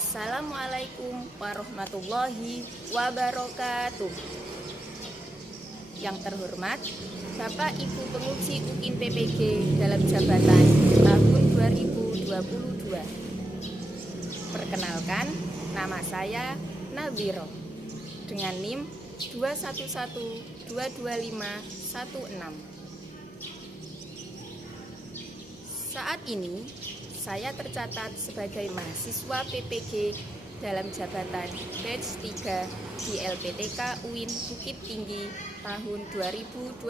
Assalamualaikum warahmatullahi wabarakatuh. Yang terhormat Bapak Ibu Penguji UIN PPG dalam jabatan tahun 2022. Perkenalkan, nama saya Nawiro dengan NIM 21122516. Saat ini saya tercatat sebagai mahasiswa PPG dalam jabatan batch 3 di LPTK UIN Bukit Tinggi tahun 2022.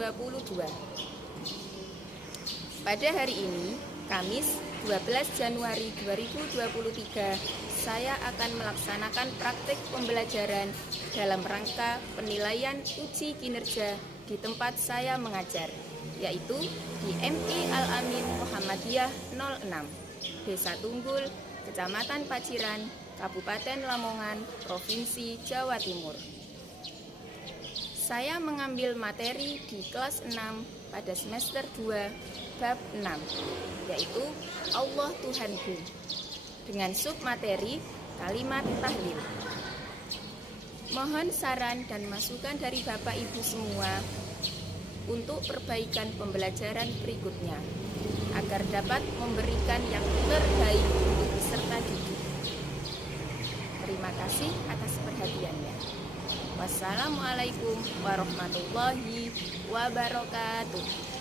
Pada hari ini, Kamis 12 Januari 2023, saya akan melaksanakan praktik pembelajaran dalam rangka penilaian uji kinerja di tempat saya mengajar, yaitu di MI Al-Amin Muhammadiyah 06, Desa Tunggul, Kecamatan Paciran, Kabupaten Lamongan, Provinsi Jawa Timur. Saya mengambil materi di kelas 6 pada semester 2, bab 6, yaitu Allah Tuhanku, dengan submateri kalimat tahlil. Mohon saran dan masukan dari Bapak Ibu semua untuk perbaikan pembelajaran berikutnya, agar dapat memberikan yang terbaik untuk peserta didik. Terima kasih atas perhatiannya. Wassalamualaikum warahmatullahi wabarakatuh.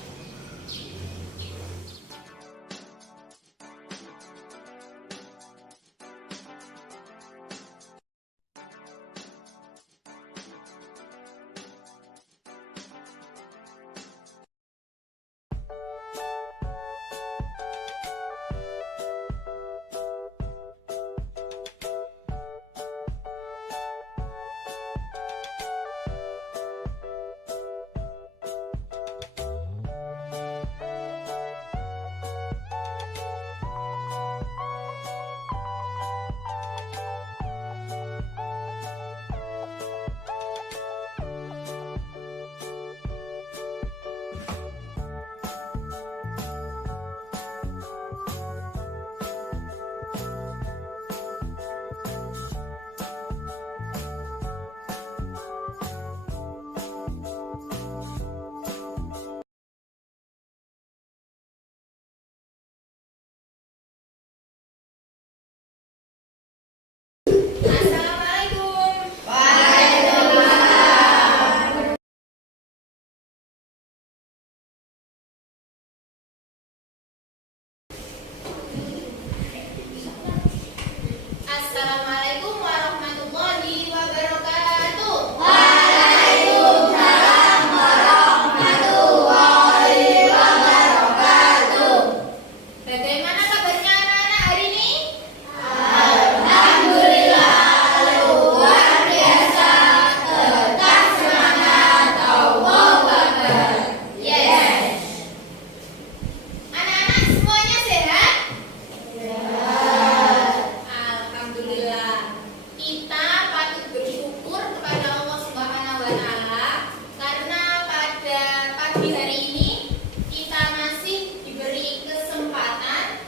Assalamualaikum warahmatullahi wabarakatuh. Waalaikumsalam warahmatullahi wabarakatuh. Bagaimana kabarnya anak-anak hari ini? Alhamdulillah luar biasa. Tetap semangat. Allahu Akbar. Yes. Anak-anak semuanya sehat? Alhamdulillah. Kita patut bersyukur kepada Allah Subhanahu wa taala karena pada pagi hari ini kita masih diberi kesempatan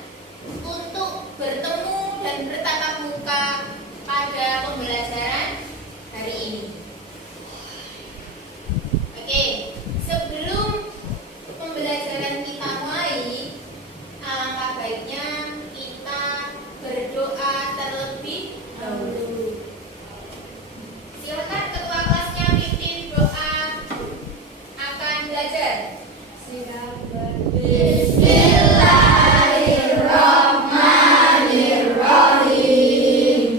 untuk bertemu dan bertatap muka pada pembelajaran hari ini. Oke, sebelum pembelajaran kita mulai, alangkah baiknya kita berdoa terlebih dahulu. Silakan ketua kelasnya pimpin doa akan belajar. Bismillahirrahmanirrahim.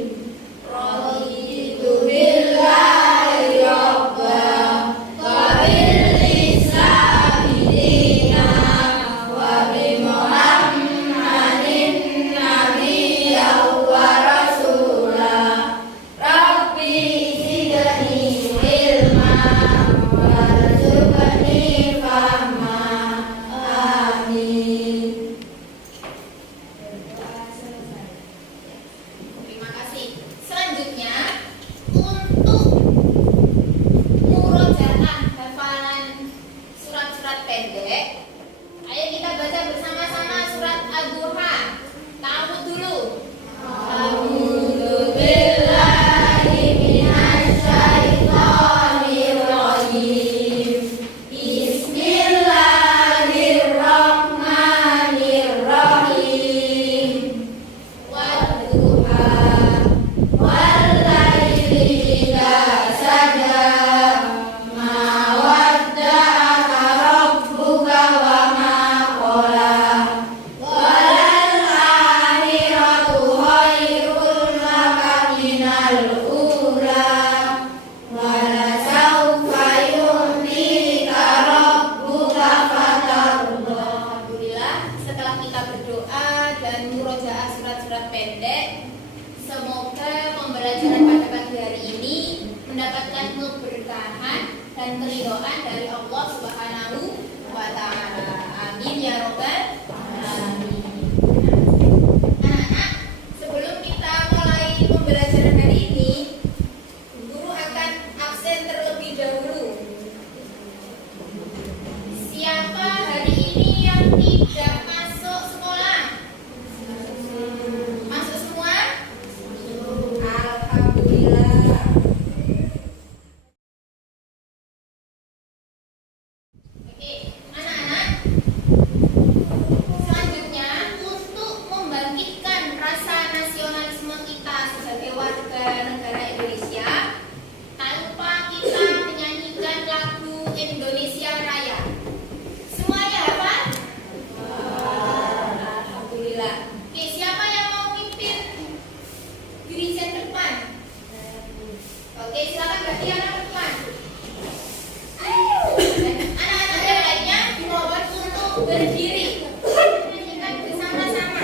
Raditu billahi rabban wa bil islami dinan wa bi Muhammadin nabiyyan wa rasulah. Rabbi zidni ilman warzuqni fahma. Amin. Terima kasih. Selanjutnya untuk murojaah hafalan surat-surat pendek, ayo kita baca bersama-sama surat Ad-Duha. Ta'awudz dulu. A'udzu adik-adik, semoga pembelajaran pada pagi hari ini mendapatkan keberkahan dan keridhaan dari Allah Subhanahu wa Ta'ala. Amin ya Rabbal alamin. Anak-anak, sebelum kita mulai pembelajaran hari ini, guru akan absen terlebih dahulu. Siapa hari ini yang tidak masuk sekolah? Masuk semua? Alhamdulillah. Oke, anak-anak. Selanjutnya, untuk membangkitkan rasa nasionalisme kita sebagai warga negara Indonesia, tak lupa kita menyanyikan lagu Indonesia Raya. Semuanya hafal? Alhamdulillah. Oke, siapa yang mau mimpin dirijen depan? Oke, silakan berarti anak depan. Dan anak-anak yang lainnya dimohon untuk berdiri. Nyanyikan bersama-sama.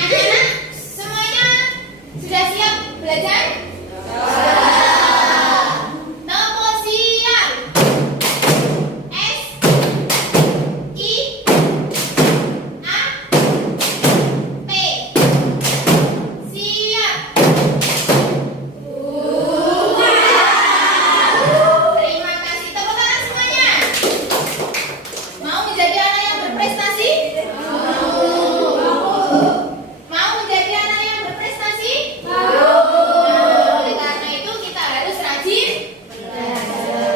Anak-anak, semuanya sudah siap belajar? Nomor siap. S I A P. Siap. Terima kasih. Tepuk tangan semuanya. Mau menjadi anak yang berprestasi? Mau menjadi anak yang berprestasi? Oleh karena itu kita harus rajin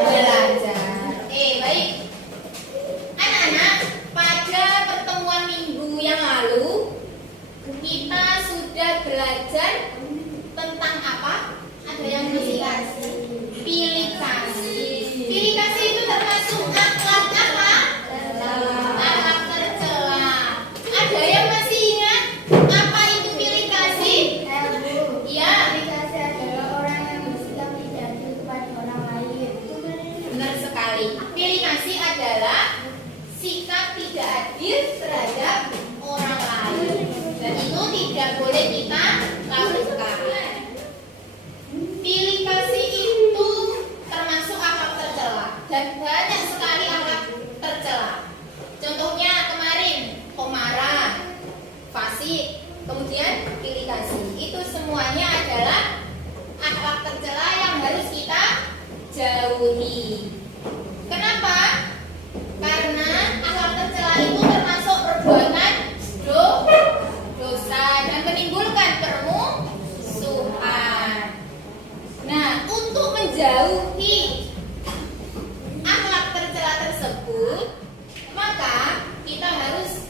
belajar. Baik. Anak-anak, pada pertemuan minggu yang lalu kita sudah belajar tentang apa? Ada yang masih ingat? Pilih kasih. Pilih kasih itu termasuk akhlak apa? Akhlak tercela. Ada yang masih ingat apa itu pilih kasih? Iya. Aplikasi adalah orang yang bersikap tidak adil kepada orang lain. Benar sekali. Pilih kasih adalah sikap tidak adil terhadap orang lain, dan itu tidak boleh kita lakukan. Pilih kasih itu termasuk akhlak tercela, dan banyak sekali akhlak tercela. Contohnya kemarin pemarah, fasik, kemudian pilih kasih. Itu semuanya adalah akhlak tercela yang harus kita jauhi. Kenapa? Karena akhlak tercela itu termasuk perbuatan dosa dan menimbulkan permusuhan. Nah, untuk menjauhi akhlak tercela tersebut, maka kita harus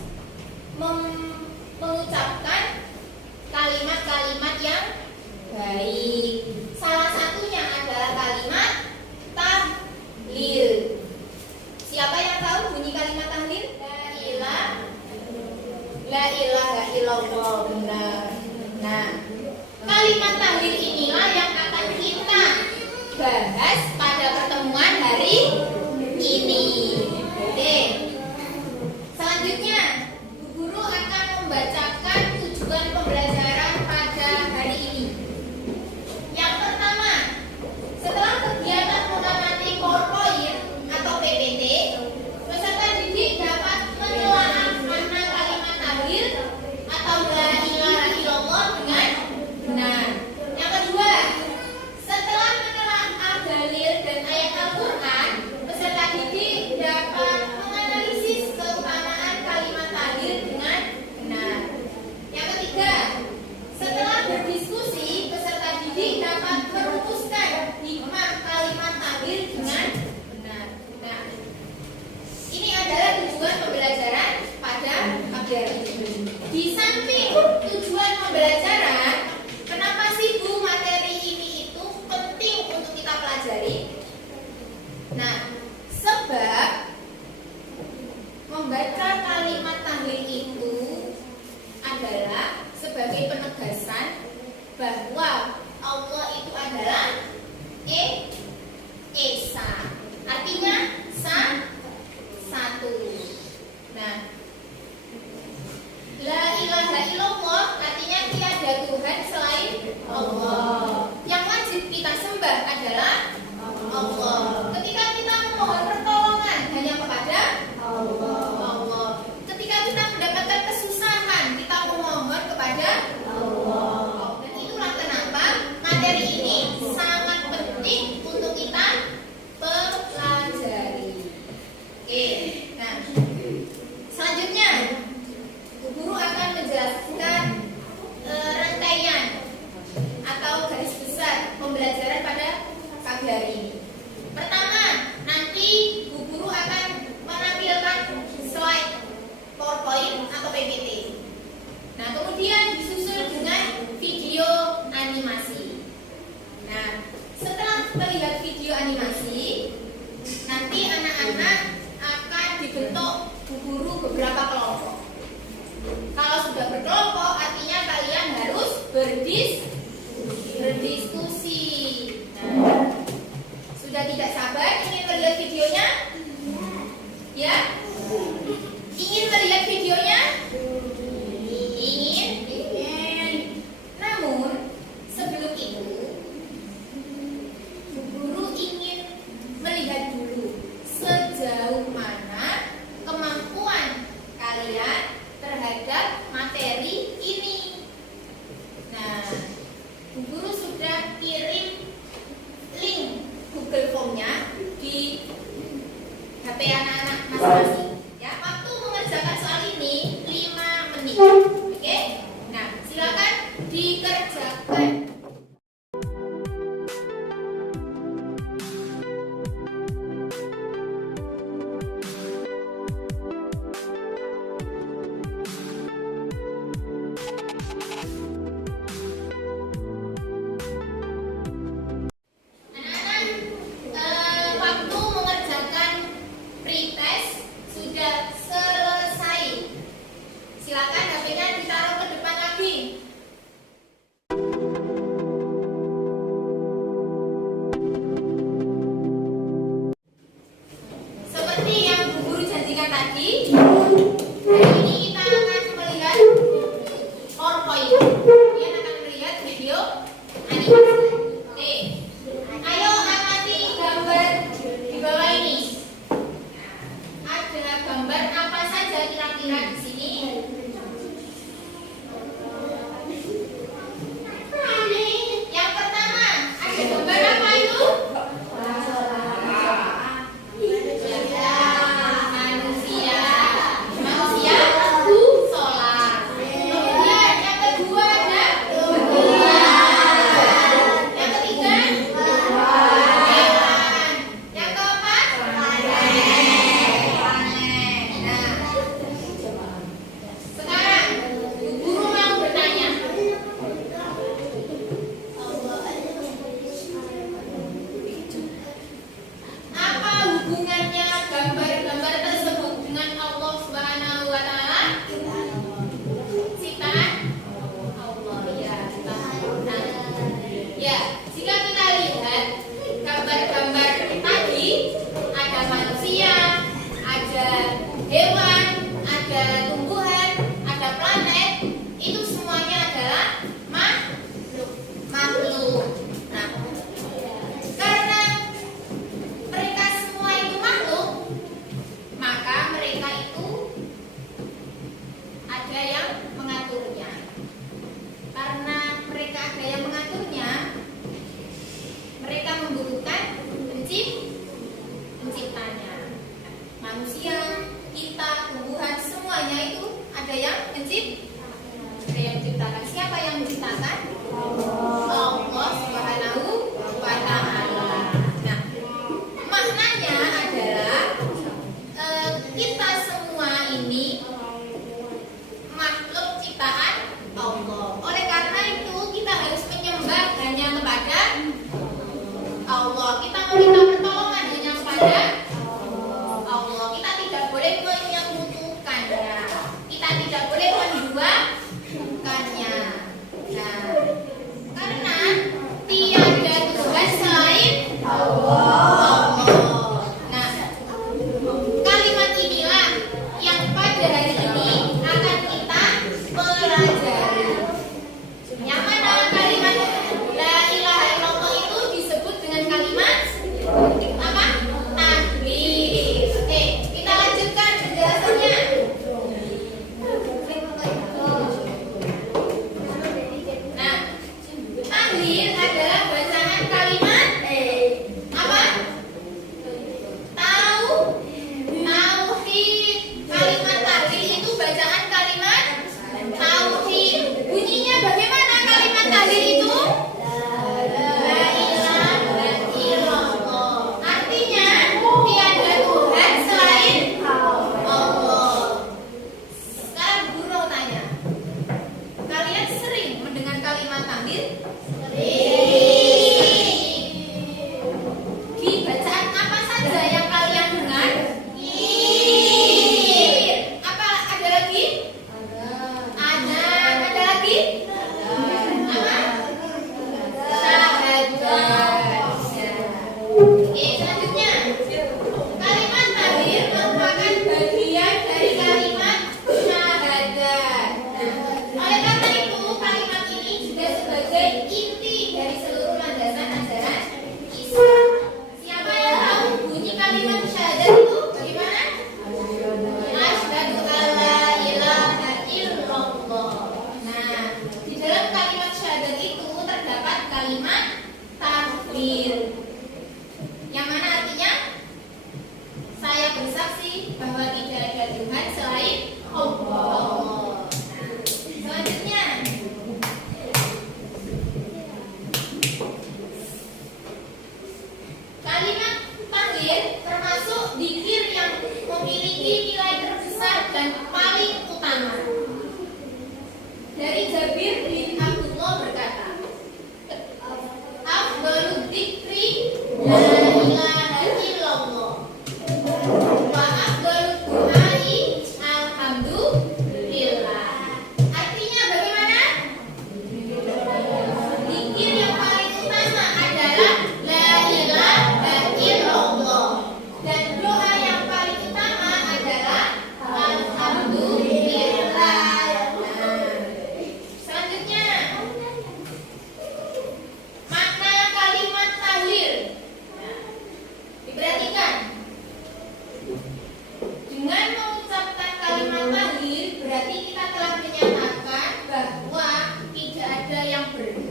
mengucapkan kalimat-kalimat yang baik. Salah satunya adalah kalimat tahlil. Siapa yang tahu bunyi kalimat tahlil? La ilaha illallah. Benar. Nah, kalimat tahlil inilah yang akan kita bahas pada pertemuan hari ini. Oke. Selanjutnya, Bu Guru akan membacakan tujuan pembelajaran pada hari ini. Yang pertama, setelah kegiatan mengamati PowerPoint atau PPT, peserta didik dapat menelaah makna kalimat tahlil atau la ilaha illallah dengan benar. Yang kedua, setelah menelaah tujuan pembelajaran pada pagi hari ini. Di samping tujuan pembelajaran, kenapa sih Bu materi ini itu penting untuk kita pelajari? Nah, sebab membaca kalimat tahlil itu adalah sebagai penegasan bahwa Allah itu adalah Esa. Artinya satu. Nah, la ilaha illallah artinya tiada Tuhan selain Allah. Yang wajib kita sembah adalah Allah. Ketika kita memohon pertolongan hanya kepada Allah. Ketika kita mendapatkan kesusahan, kita memohon kepada Allah. Dan itulah kenapa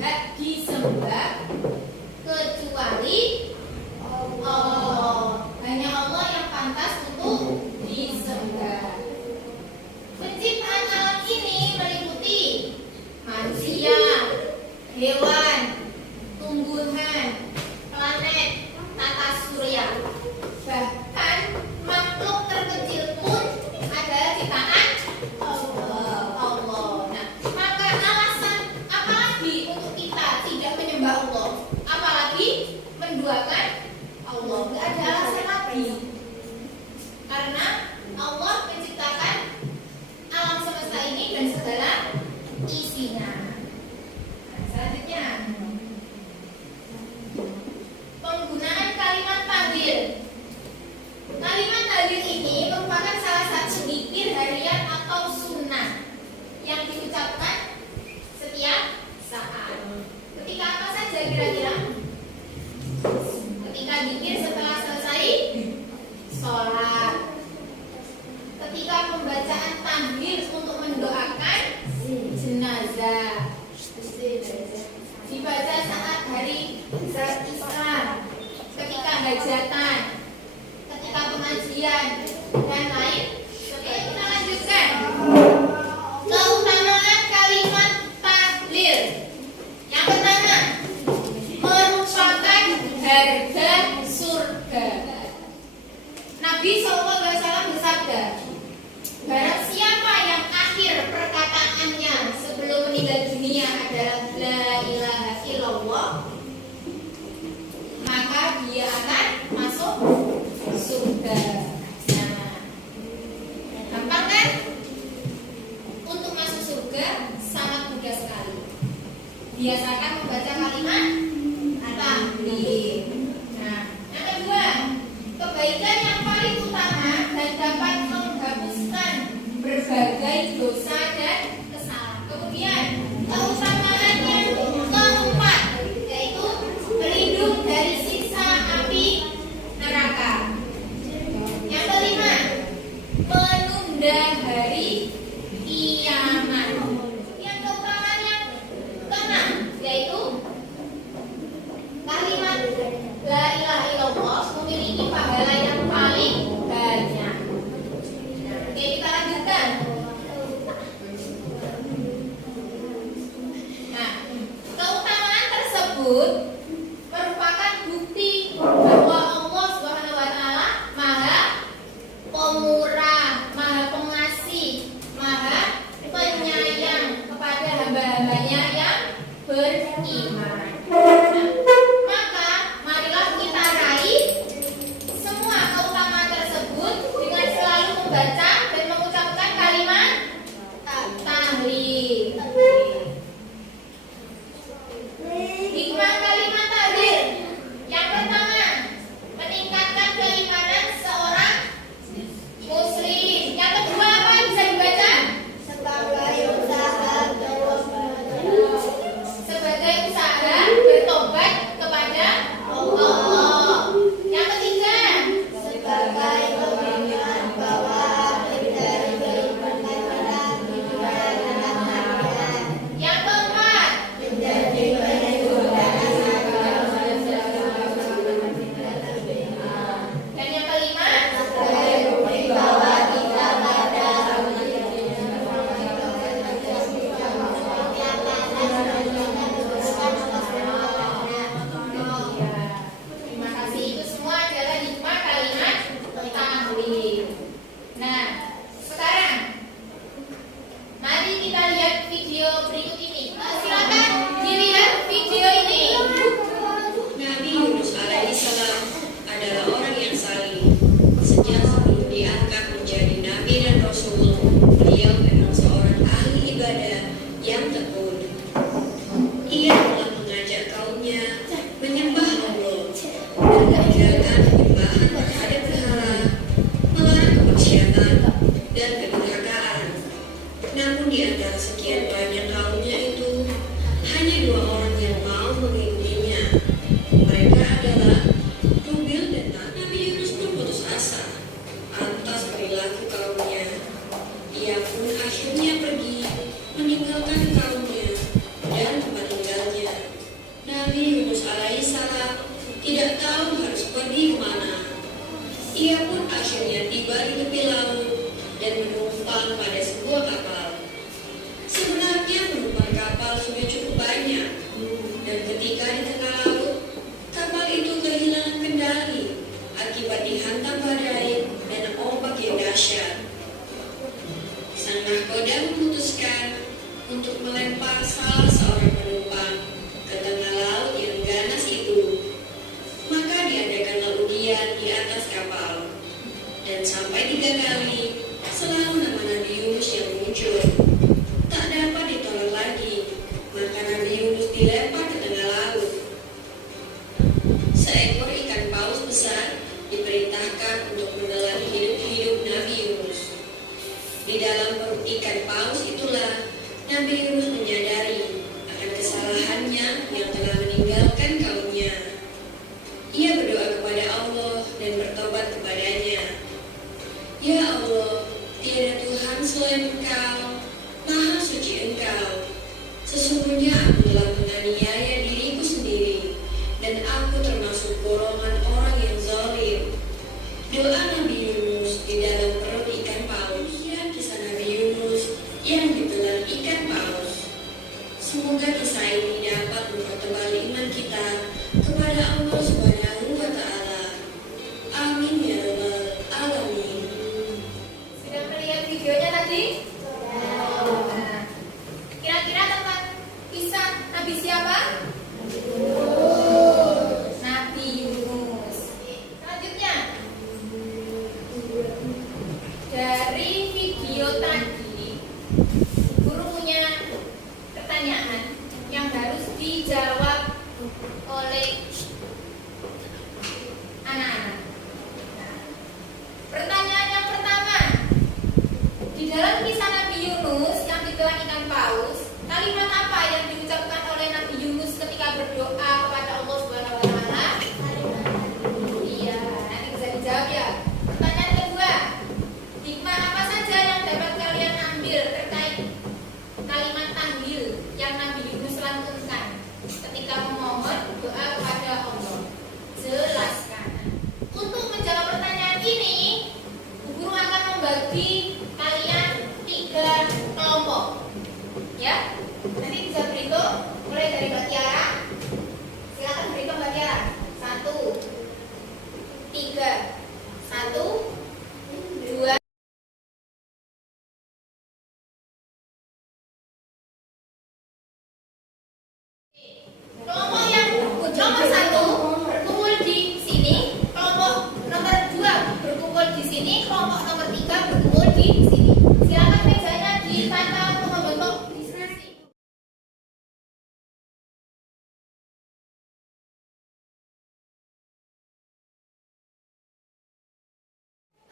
berhak disembah kecuali Allah. Hanya Allah yang pantas untuk disembah. Penciptaan alam ini meliputi manusia, hewan, tumbuhan, planet, tata surya. Bahkan makhluk terkecil pun adalah ciptaan Allah. Nah, maka alasan apalagi untuk kita tidak menyembah Allah, apalagi menduakan Allah? Tidak ada alasan lagi. Karena Allah menciptakan alam semesta ini dan segala isinya. Nah, selanjutnya penggunaan kalimat tahlil. Kalimat tahlil ini merupakan salah satu zikir harian atau sunnah yang diucapkan setiap saat. Ketika apa saja kira-kira? Ketika zikir setelah selesai sholat, ketika pembacaan tahlil untuk mendoakan jenazah, dibaca saat hari Islam, ketika hajatan, ketika pengajian, dan lain. Oke, kita lanjutkan. Keutamaan kalimat tahlil. Yang pertama, merupakan harga surga. Nabi SAW bersabda, barang siapa yang akhir perkataannya sebelum meninggal dunia adalah la ilaha illallah, maka dia akan masuk surga. Nah, gampang kan? Untuk masuk surga sangat mudah sekali. Biasakan membaca kalimat tahlil. Nah, yang kedua, kebaikan yang paling utama dan dapat menghapuskan berbagai dosa dan kesalahan. Kemudian keutamaan yang keempat, yaitu berlindung dari siksa api neraka. Yang kelima, menunda hari kiamat. Yang keutamaan yang keenam, yaitu kalimat la ilaha illallah memiliki pahala yang paling banyak. Oke, kita lanjutkan. Nah, keutamaan tersebut merupakan bukti bahwa Allah Subhanahu wa taala Maha Pemurah, Maha Pengasih, Maha Penyayang kepada hamba-hambanya yang beriman. Nah, maka marilah kita raih semua keutamaan tersebut dengan selalu membaca dan mengucapkan kalimat tahlil. Hikmah kalimat tahlil. Yang pertama, meningkatkan keimanan seorang muslim. Yang kedua, apa yang bisa dibaca? Sebagai usaha dilempar ke tengah laut. Seekor ikan paus besar diperintahkan untuk menelan hidup-hidup Nabi Yunus. Di dalam perut ikan paus itulah Nabi Yunus menyadari akan kesalahannya yang telah meninggalkan kaumnya. Ia berdoa kepada Allah dan bertobat kepadanya. Ya Allah, tiada Tuhan selain Engkau, Maha Suci Engkau. Sesungguhnya aku telah menganiaya diriku sendiri, dan aku termasuk golongan orang yang zalim. Doa Nabi Yunus di dalam perut ikan paus. Ya, kisah Nabi Yunus yang ditelan ikan paus. Semoga kisah ini dapat mempertebal iman kita kepada Allah Subhanahu wa Ta'ala. Amin ya rabbal alamin. Sudah melihat videonya tadi? Nah, kira-kira tentang kisah Nabi siapa? Nabi Yunus. Selanjutnya, dari video tadi, guru punya pertanyaan yang harus dijawab oleh anak-anak. Nah, pertanyaan yang pertama, di dalam kisah Nabi Yunus yang ditelan ikan paus, kalimat apa yang diucapkan oleh Nabi Yunus ketika berdoa kepada Allah Subhanahu wa Ta'ala? Iya, nanti bisa dijawab ya. Pertanyaan kedua, hikmah apa saja yang dapat kalian ambil terkait kalimat tahlil yang Nabi Yunus lantunkan ketika memohon doa kepada Allah? Jelaskan. Untuk menjawab pertanyaan ini, guru akan membagi kalian 3 kelompok. Ya, nanti bisa berhitung mulai dari Mbak Tiara. Silakan berhitung Mbak Tiara. 1, 3, 1, 2. Kelompok yang nomor 1 berkumpul di sini, kelompok nomor 2 berkumpul di sini, kelompok nomor 3 berkumpul di sini. Silakan mejanya ditata untuk membentuk diskusi.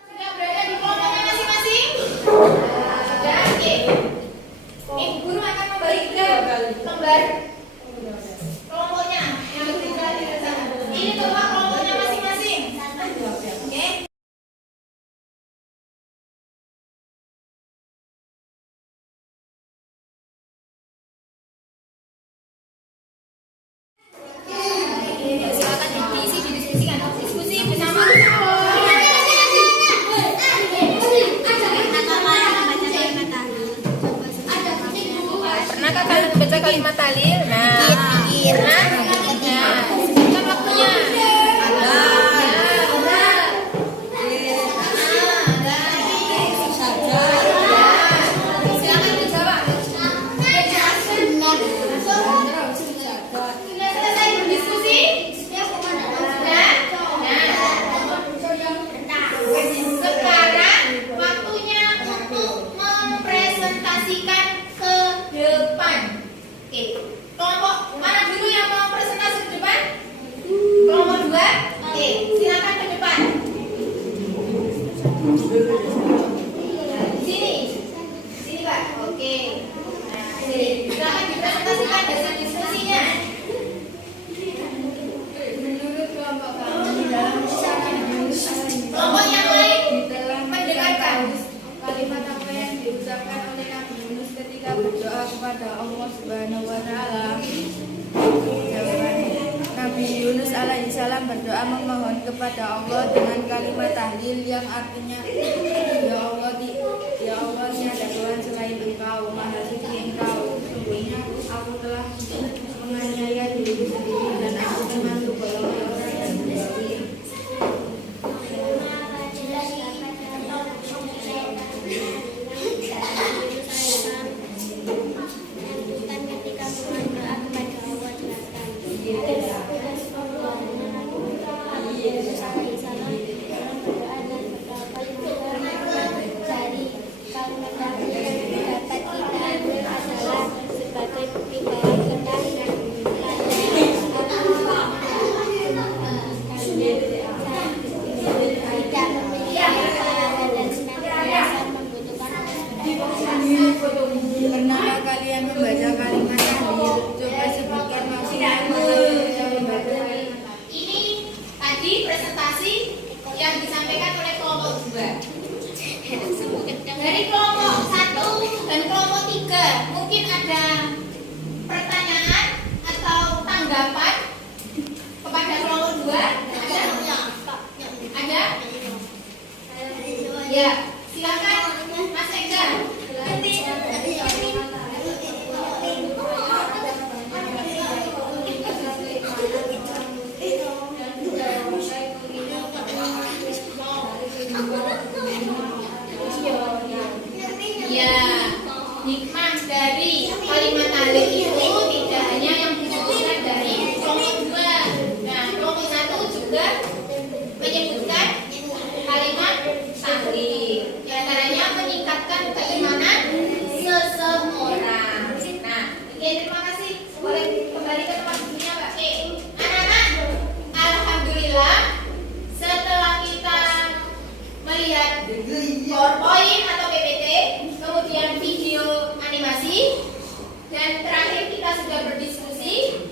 Sudah berada di kelompoknya masing-masing? Sudah, oke. Ini guru akan memberikan lembar kelompoknya yang diberikan di sana. Ini kelompok kelompoknya masing-masing. Oke. Silakan didiskusikan. Diskusi bersama. Pernahkah kalian membaca kalimat tahlil? Nah, pernah? Nah, sebutkan waktunya. Silakan dijawab. Sudah selesai berdiskusi? Sudah? Sekarang waktunya untuk mempresentasikan ke depan. Oke, kelompok mana dulu yang mau presentasi ke depan? Kelompok 2? Oke, silakan ke depan. Sini. Sini Pak. Oke. Nah, sini. Silakan dipresentasikan hasil diskusinya. Menurut kelompok kami dalam kisah Nabi Yunus Kelompok yang lain dalam mendengarkan. kalimat apa yang diucapkan oleh Nabi Yunus ketika berdoa kepada Allah Subhanahu wa Ta'ala? Jawabannya, Nabi Yunus alaihissalam berdoa memohon kepada Allah dengan kalimat tahlil yang artinya, Ya Allah, tiada Tuhan selain Engkau, Maha Suci Engkau. Sesungguhnya aku telah menganiaya diriku sendiri dan aku termasuk golongan orang yang zalim. Dapat kita ambil adalah sebagai bukti bahwa kita 8 kepada kelompok 2 ada? Ada? Ya, silakan Mas Ega. Ya, hikmah dari kalimat tahlil itu tidak hanya yang disebutkan dari kelompok 2. Nah, kelompok 1 juga menyebutkan kalimat tahlil. Di antaranya meningkatkan keimanan seseorang. Nah, oke, terima kasih. Boleh kembali ke tempat duduknya, Pak. Anak-anak, alhamdulillah setelah kita melihat PowerPoint atau PPT, kemudian video animasi, dan terakhir kita sudah berdiskusi.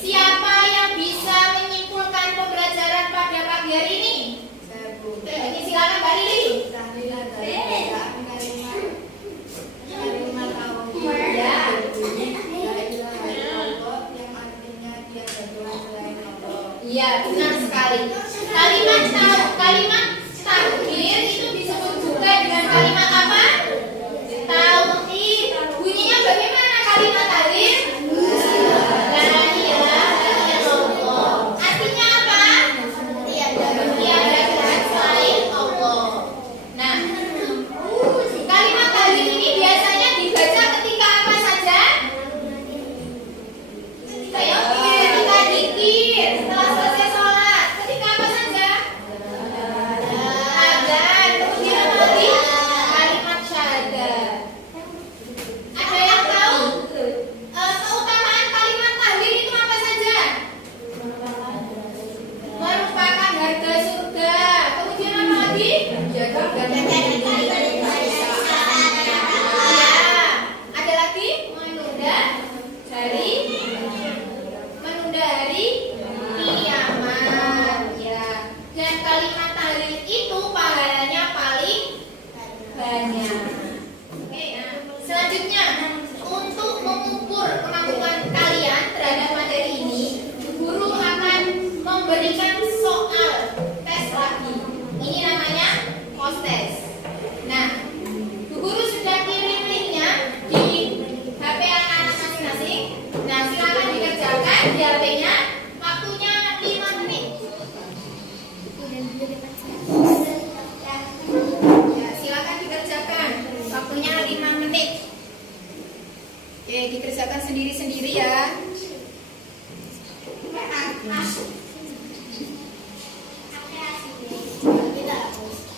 Siapa yang bisa menyimpulkan pembelajaran pada pagi hari ini? Oke, silakan Mbak Lili. Ya, benar sekali. Kalimat takdir itu disebut juga dengan kalimat apa? Tauhid. Bunyinya bagaimana kalimat takdir? La ilaha illallah. Artinya apa? Tiada Tuhan selain Allah. Nah, kalimat takdir ini biasanya dibaca ketika apa saja? Ayo, ketika zikir, setelah selesai sholat, ketika apa saja? Adzan, kemudian apa lagi? Kalimat syahadat. Ada yang tahu keutamaan kalimat tahlil itu apa saja? Merupakan harga surga. Kemudian apa lagi? Jaga ada lagi? Menunda hari kiamat. Ya. Dan kalimat tahlil itu pahalanya paling banyak. Oke, nah, selanjutnya untuk mengukur kemampuan kalian terhadap materi ini, guru akan memberikan soal tes lagi. Ini namanya post test. Nah, Bu Guru sudah kirim linknya di HP anak-anak masing-masing. Nah, silakan dikerjakan di HP-nya. Waktunya 5 menit. Ya, silakan dikerjakan. Waktunya 5 menit. Oke, dikerjakan sendiri-sendiri ya.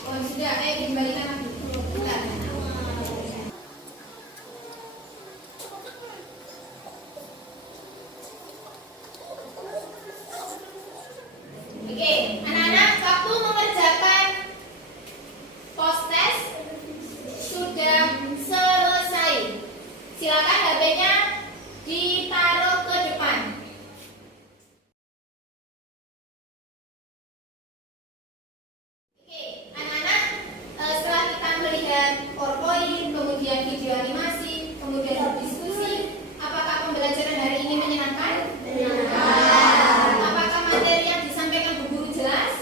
Oh, sudah. Ayo kembalikan lagi. Bentar. Oke, anak-anak, waktu mengerjakan post test sudah selesai. Silakan HP-nya ditaruh ke depan. Oke, anak-anak, setelah kita melihat PowerPoint, kemudian video animasi, kemudian berdiskusi, apakah pembelajaran hari ini menyenangkan? Apakah materi yang disampaikan Bu Guru jelas?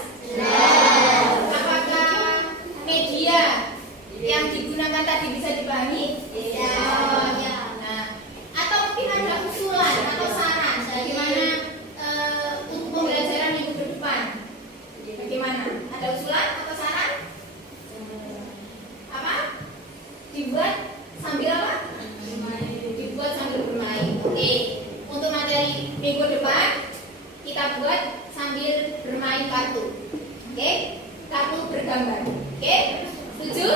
Apakah media yang digunakan tadi bisa dipahami? Nah, atau mungkin ada usulan atau saran bagaimana untuk pembelajaran minggu depan? Bagaimana? Ada usulan atau saran? Apa? Dibuat sambil apa? Dibuat sambil bermain. Oke, untuk materi minggu depan kita buat sambil bermain kartu. Oke, kartu bergambar. Oke, setuju?